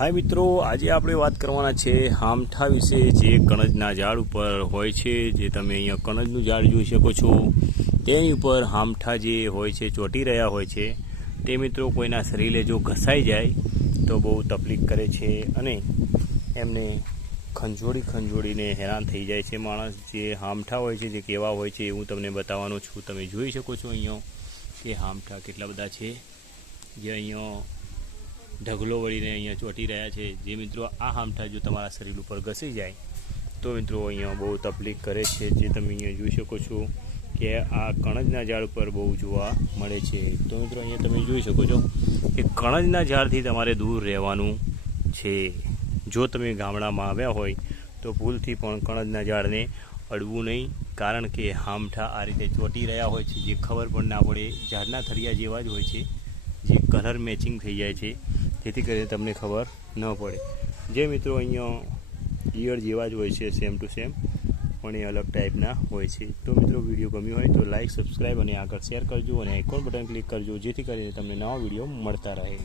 हाय मित्रों, आज આપણે વાત કરવાના છે હામઠા વિશે। જે કણજના ઝાડ ઉપર હોય છે, જે તમે અહીંયા કણજનું ઝાડ જોઈ શકો છો, તેની ઉપર હામઠા જે હોય છે ચોંટી રહ્યા હોય છે। તે મિત્રો કોઈના શરીરે જો ઘસાઈ જાય તો બહુ તકલીફ કરે છે અને એમને ખંજોડીને હેરાન થઈ જાય છે માણસ। જે હામઠા હોય છે જે કેવા હોય છે હું તમને બતાવવાનો છું। તમે જોઈ શકો છો અહીંયા કે હામઠા કેટલા બધા છે, જે અહીંયા ઢગલો વળીને અહીંયા ચોંટી રહ્યા છે। જે મિત્રો આ હામઠા જો તમારા શરીર ઉપર ઘસી જાય તો મિત્રો અહીંયા બહુ તકલીફ કરે છે। જે તમે અહીંયા જોઈ શકો છો કે આ કણજના ઝાડ ઉપર બહુ જોવા મળે છે। તો મિત્રો અહીંયા તમે જોઈ શકો છો કે કણજના ઝાડથી તમારે દૂર રહેવાનું છે। જો તમે ગામડામાં આવ્યા હોય તો ભૂલથી પણ કણજના ઝાડને અડવું નહીં, કારણ કે હામઠા આ રીતે ચોંટી રહ્યા હોય છે, જે ખબર પણ ના પડે। ઝાડના થળિયા જેવા જ હોય છે, જે કલર મેચિંગ થઈ જાય છે, જેથી કરીને તમને ખબર ન પડે। જે મિત્રો અહીંયા ઈયળ જેવા જ હોય છે, સેમ ટુ સેમ, પણ એ અલગ ટાઈપના હોય છે। તો મિત્રો વિડીયો ગમ્યો હોય તો લાઈક, સબસ્ક્રાઈબ અને આગળ શેર કરજો અને આઇકોન બટન ક્લિક કરજો, જેથી કરીને તમને નવા વિડીયો મળતા રહે।